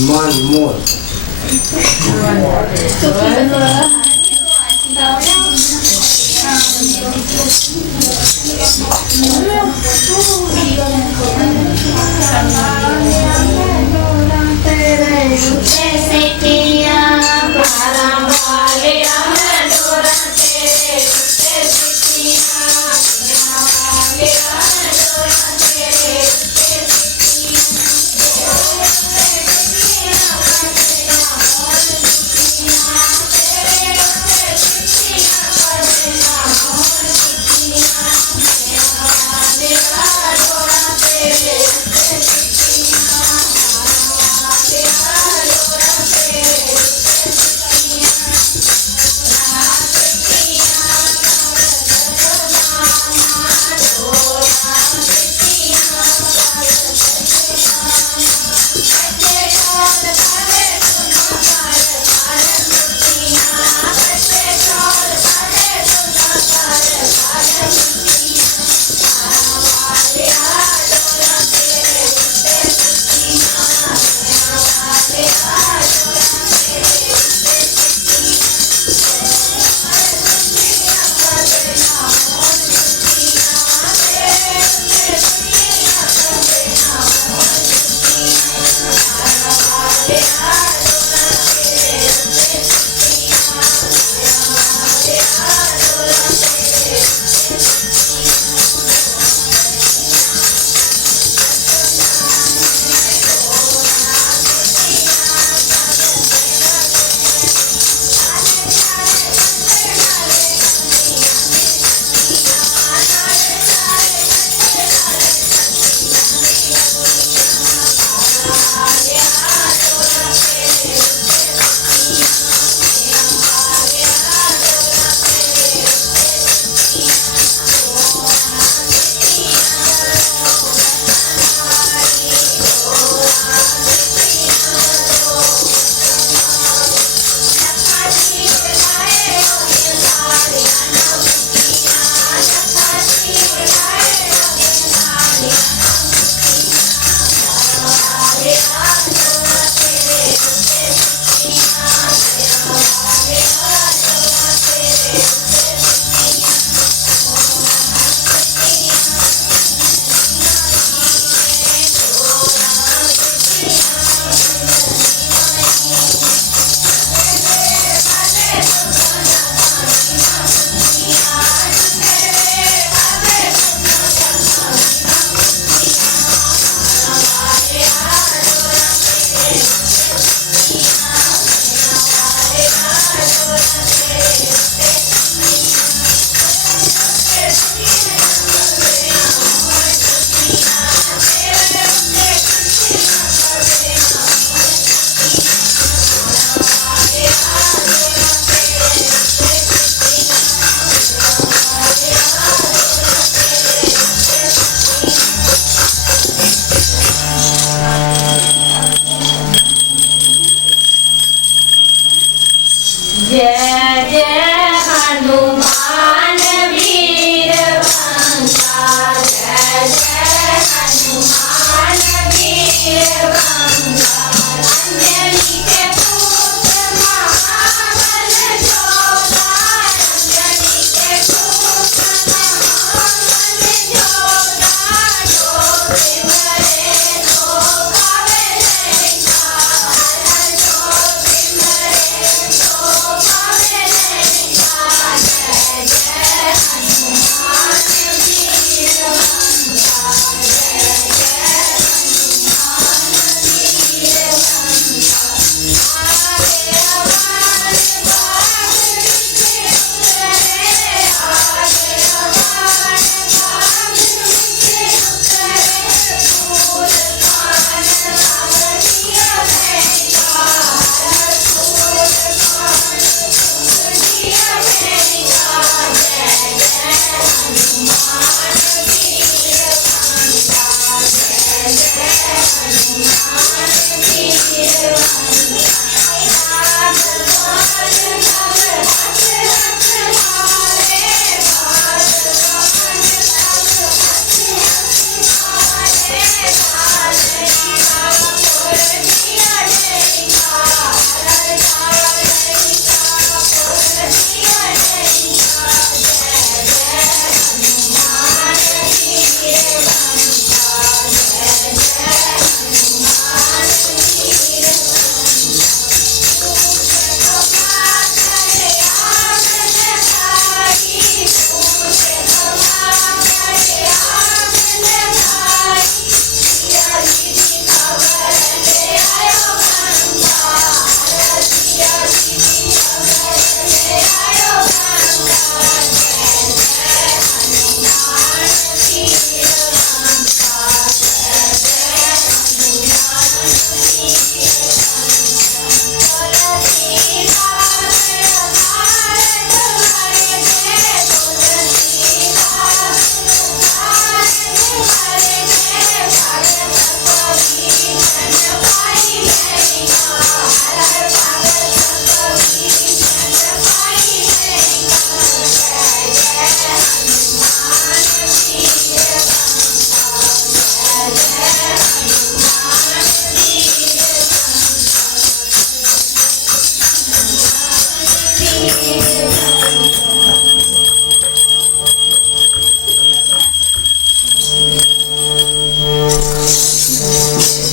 Monroe.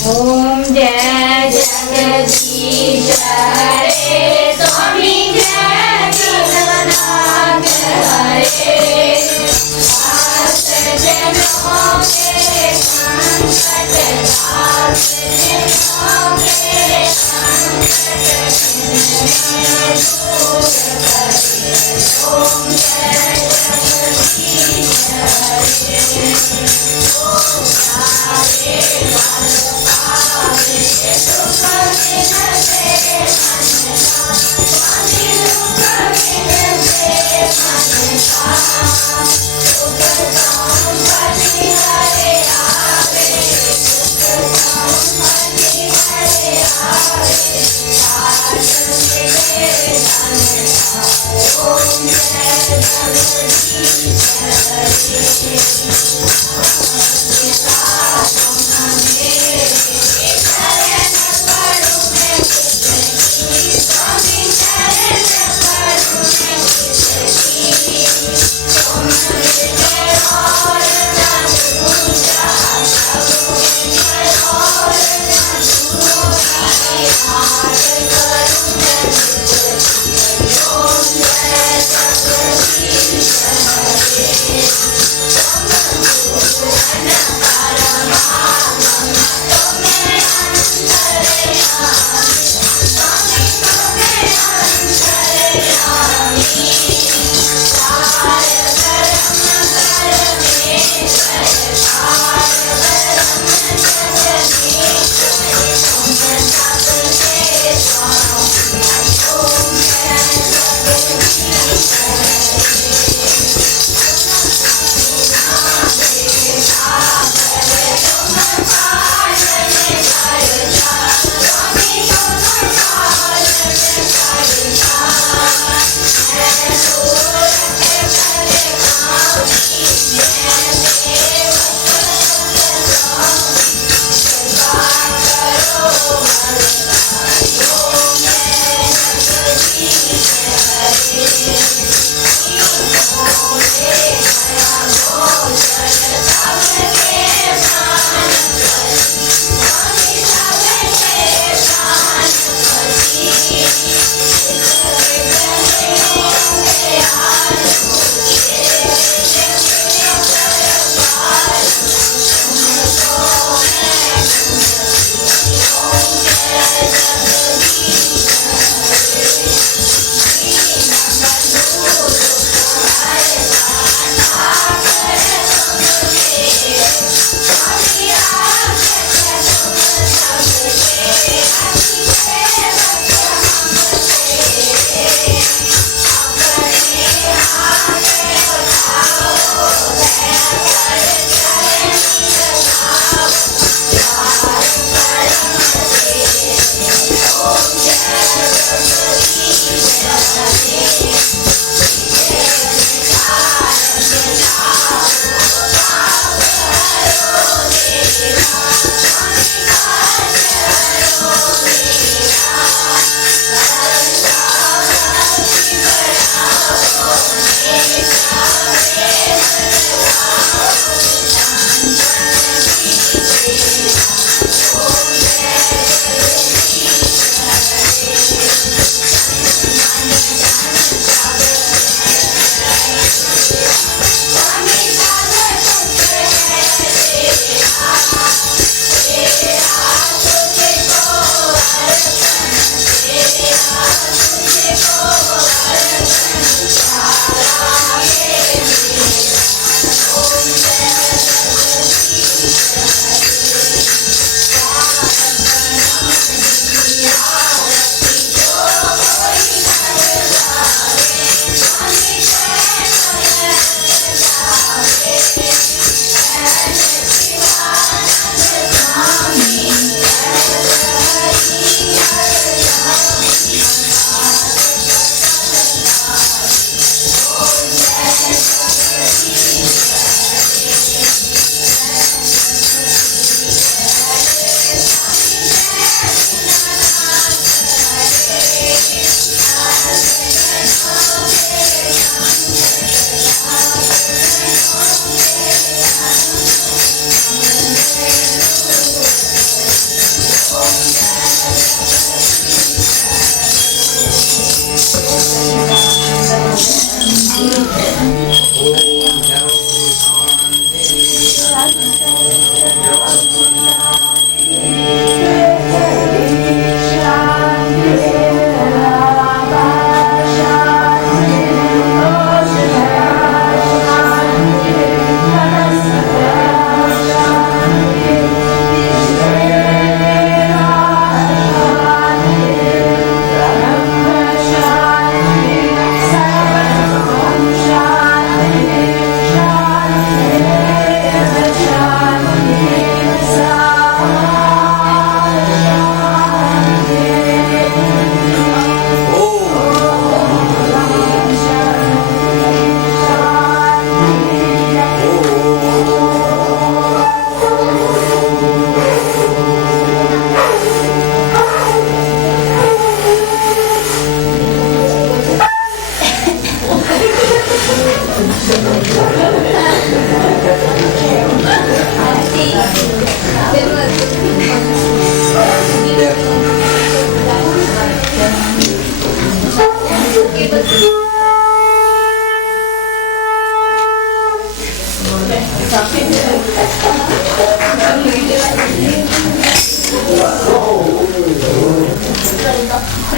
ओम जय जगदीश हरे स्वामी जय जगन्नाथ हरे दास जनों के संकट दास जनों के संकट दूर करे। ओम जय जगदीश हरे ओम हरे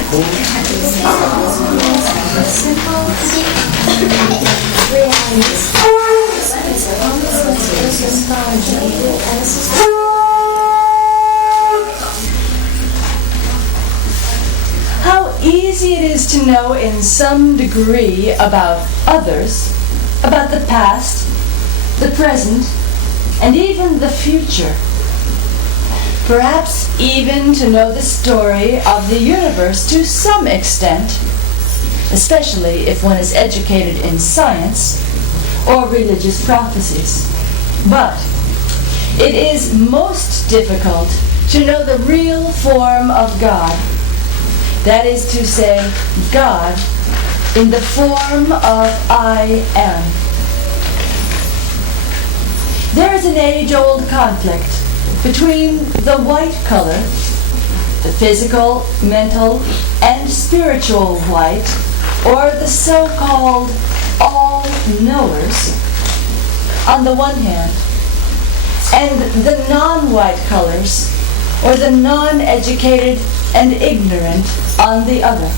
How easy it is to know in some degree about others, about the past, the present, and even the future. Perhaps even to know the story of the universe to some extent, especially if one is educated in science or religious prophecies. But it is most difficult to know the real form of God. That is to say, God in the form of I am. There is an age-old conflict between the white color, the physical, mental, and spiritual white, or the so-called all-knowers, on the one hand, and the non-white colors, or the non-educated and ignorant, on the other.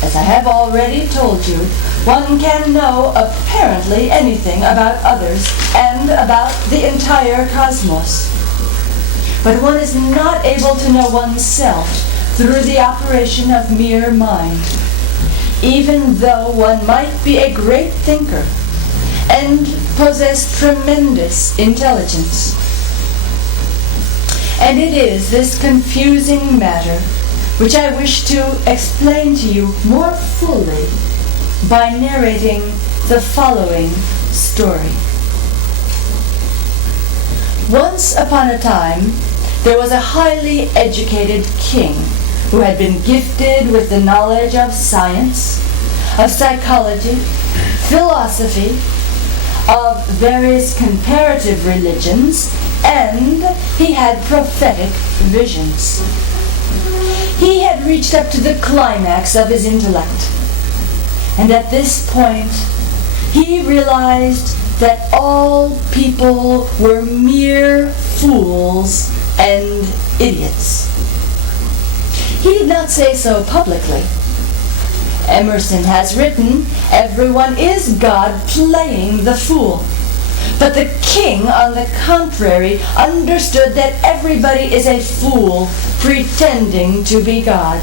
As I have already told you, one can know apparently anything about others and about the entire cosmos. But one is not able to know oneself through the operation of mere mind, even though one might be a great thinker and possess tremendous intelligence. And it is this confusing matter which I wish to explain to you more fully by narrating the following story. Once upon a time, there was a highly educated king who had been gifted with the knowledge of science, of psychology, philosophy, of various comparative religions, and he had prophetic visions. He had reached up to the climax of his intellect, and at this point, he realized that all people were mere fools and idiots. He did not say so publicly. Emerson has written, "Everyone is God playing the fool." But the king, on the contrary, understood that everybody is a fool pretending to be God.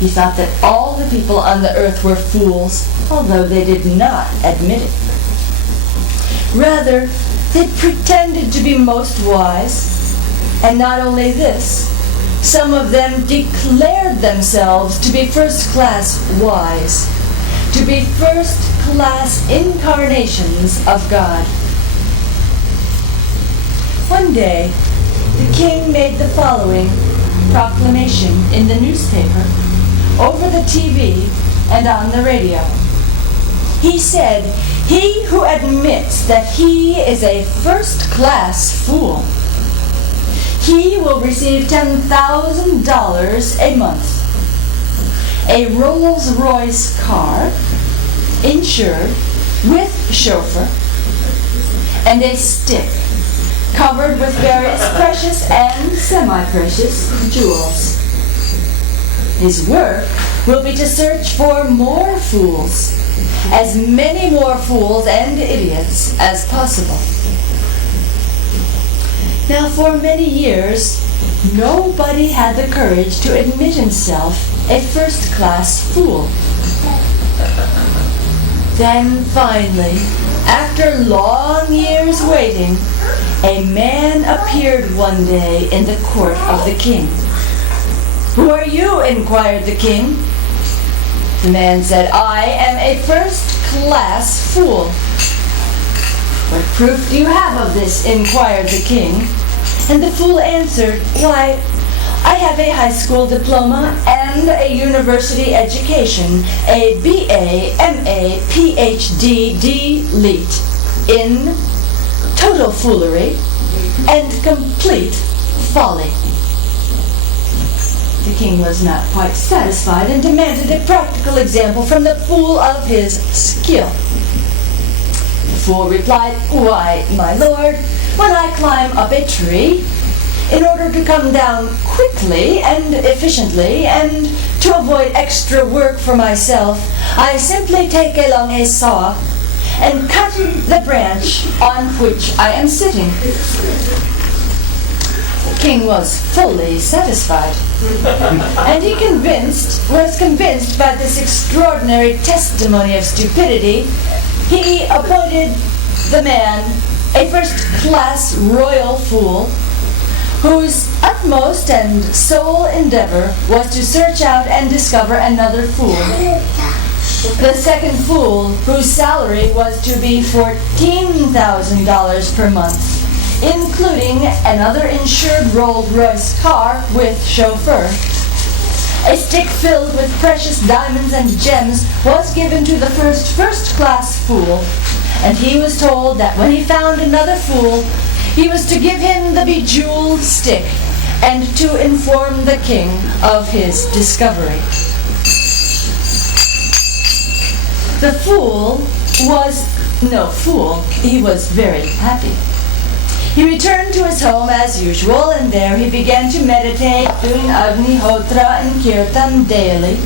He thought that all the people on the earth were fools, although they did not admit it. Rather, they pretended to be most wise, and not only this, some of them declared themselves to be first-class wise, to be first-class incarnations of God. One day, the king made the following proclamation in the newspaper, over the TV, and on the radio. He said, "He who admits that he is a first-class fool, he will receive $10,000 a month, a Rolls-Royce car, insured, with chauffeur, and a stick covered with various precious and semi-precious jewels. His work will be to search for more fools, as many more fools and idiots as possible." Now, for many years, nobody had the courage to admit himself a first-class fool. Then, finally, after long years waiting, a man appeared one day in the court of the king. "Who are you?" inquired the king. The man said, "I am a first-class fool." "What proof do you have of this?" inquired the king. And the fool answered, "Why, I have a high school diploma and a university education, a BA, MA, PhD, D.Litt. in total foolery and complete folly." The king was not quite satisfied and demanded a practical example from the fool of his skill. The fool replied, "Why, my lord, when I climb up a tree, In order to come down quickly and efficiently and to avoid extra work for myself, I simply take along a saw and cut the branch on which I am sitting." The king was fully satisfied, and he was convinced by this extraordinary testimony of stupidity. He appointed the man a first-class royal fool, whose utmost and sole endeavor was to search out and discover another fool. The second fool, whose salary was to be $14,000 per month, including another insured Rolls-Royce car with chauffeur. A stick filled with precious diamonds and gems was given to the first-class fool, and he was told that when he found another fool, he was to give him the bejeweled stick and to inform the king of his discovery. The fool was no fool. He was very happy. He returned to his home as usual, and there he began to meditate, doing Agnihotra and Kirtan daily.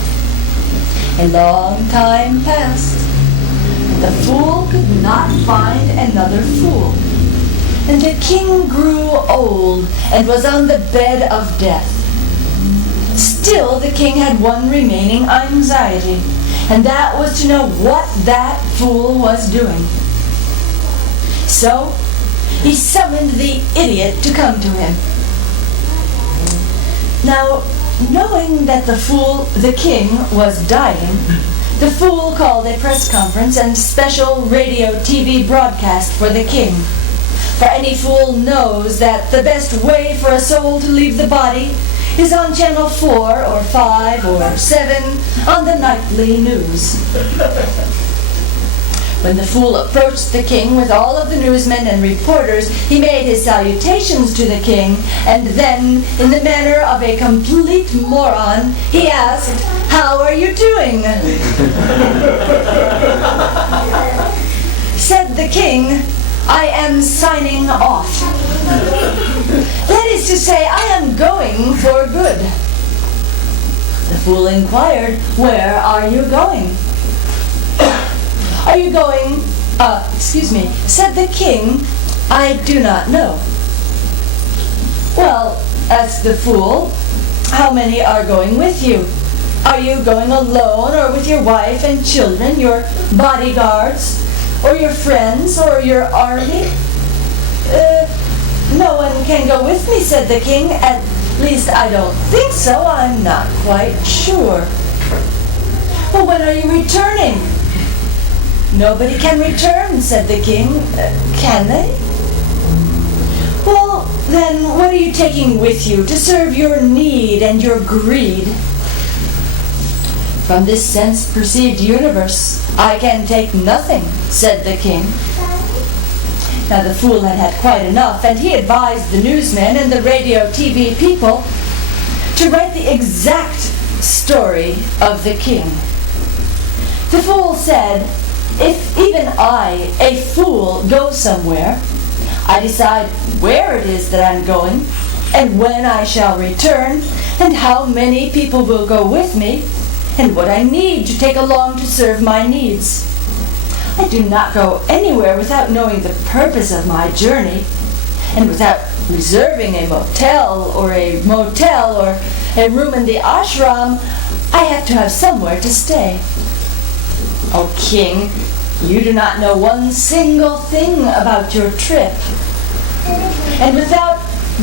A long time passed. The fool could not find another fool, and the king grew old and was on the bed of death. Still, the king had one remaining anxiety, and that was to know what that fool was doing. So, he summoned the idiot to come to him. Now, knowing that the king, was dying, the fool called a press conference and special radio TV broadcast for the king. For any fool knows that the best way for a soul to leave the body is on Channel 4 or 5 or 7 on the nightly news. When the fool approached the king with all of the newsmen and reporters, he made his salutations to the king, and then, in the manner of a complete moron, he asked, "How are you doing?" Said the king, "I am signing off. That is to say, I am going for good." The fool inquired, "Where are you going?" "Are you going, said the king, "I do not know." "Well," asked the fool, "how many are going with you? Are you going alone or with your wife and children, your bodyguards, or your friends, or your army?" "No one can go with me," said the king. "At least I don't think so. I'm not quite sure." "Well, when are you returning?" "Nobody can return," said the king. "Can they?" "Well, then what are you taking with you to serve your need and your greed?" "From this sense-perceived universe, I can take nothing," said the king. Now the fool had had quite enough, and he advised the newsmen and the radio TV people to write the exact story of the king. The fool said, "If even I, a fool, go somewhere, I decide where it is that I'm going, and when I shall return, and how many people will go with me, and what I need to take along to serve my needs. I do not go anywhere without knowing the purpose of my journey, and without reserving a motel or a motel or a room in the ashram. I have to have somewhere to stay. O king, you do not know one single thing about your trip. And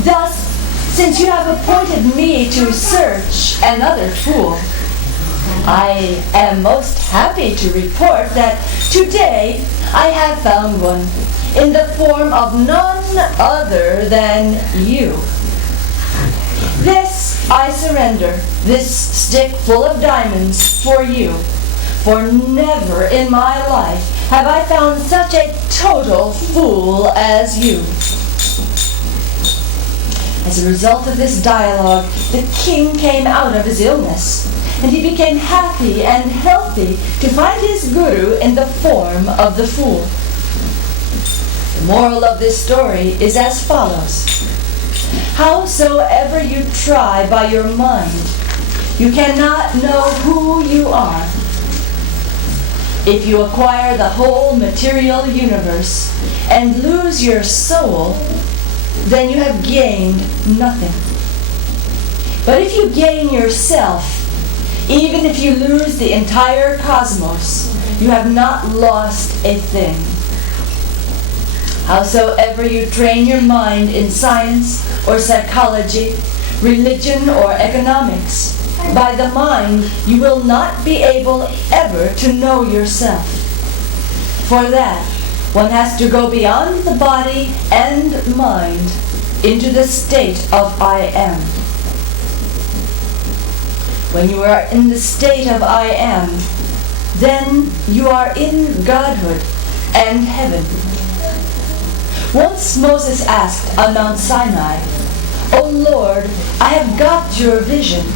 thus, since you have appointed me to search another fool, I am most happy to report that today I have found one in the form of none other than you. This I surrender, this stick full of diamonds, for you. For never in my life have I found such a total fool as you." As a result of this dialogue, the king came out of his illness, and he became happy and healthy to find his guru in the form of the fool. The moral of this story is as follows. Howsoever you try by your mind, you cannot know who you are. If you acquire the whole material universe and lose your soul, then you have gained nothing. But if you gain yourself, even if you lose the entire cosmos, you have not lost a thing. Howsoever you train your mind in science or psychology, religion or economics, by the mind you will not be able ever to know yourself. For that, one has to go beyond the body and mind into the state of I am. When you are in the state of I am, then you are in Godhood and heaven. Once Moses asked on Mount Sinai, "O Lord, I have got your vision,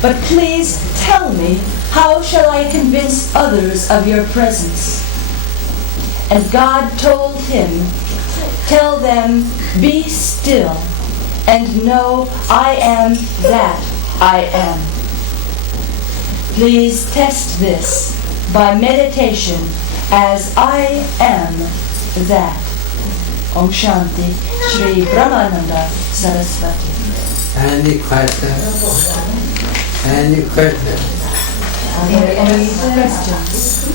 but please tell me, how shall I convince others of your presence?" And God told him, "Tell them, be still, and know I am that I am." Please test this by meditation as I am that. Om Shanti, Shri Brahmananda Sarasvati. Any questions? Any questions? Are there any questions?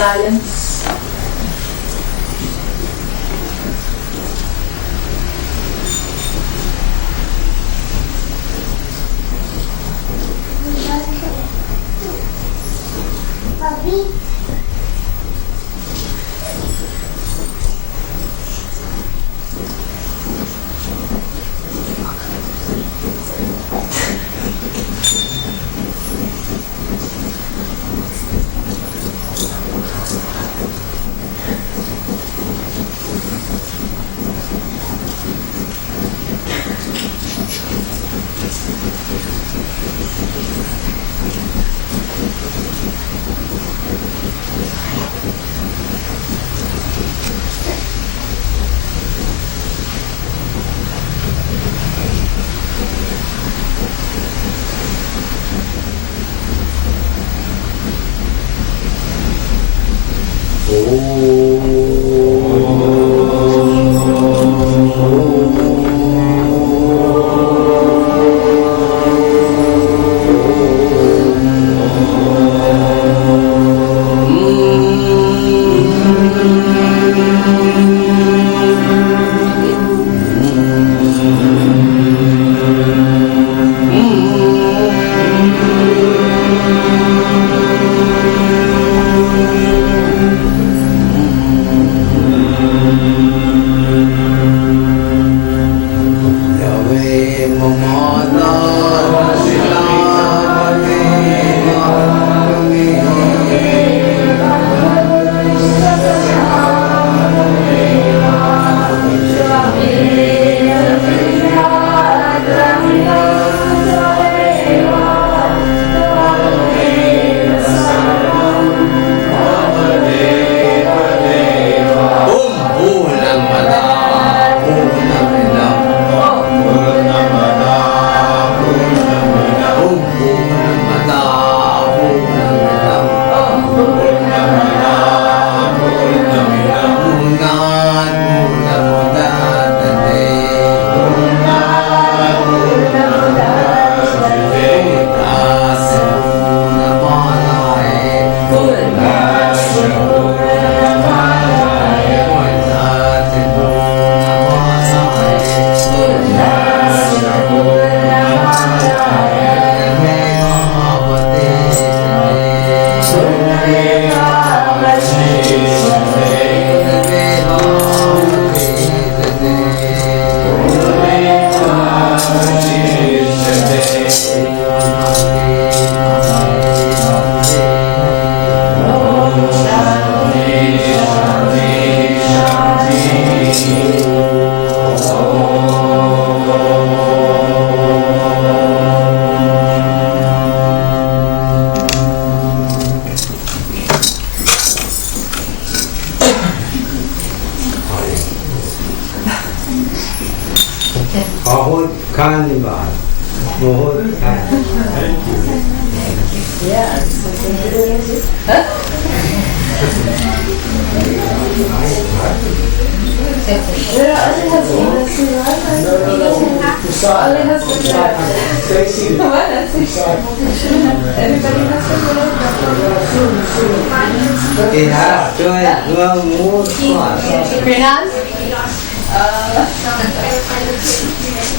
Silence.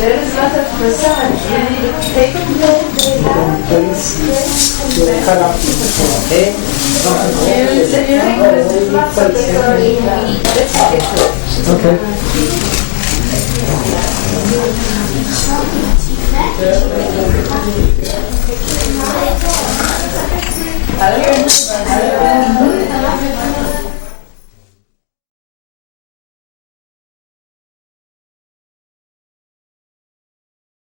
There is not a prasad. You need to take a plate. Okay. Hello.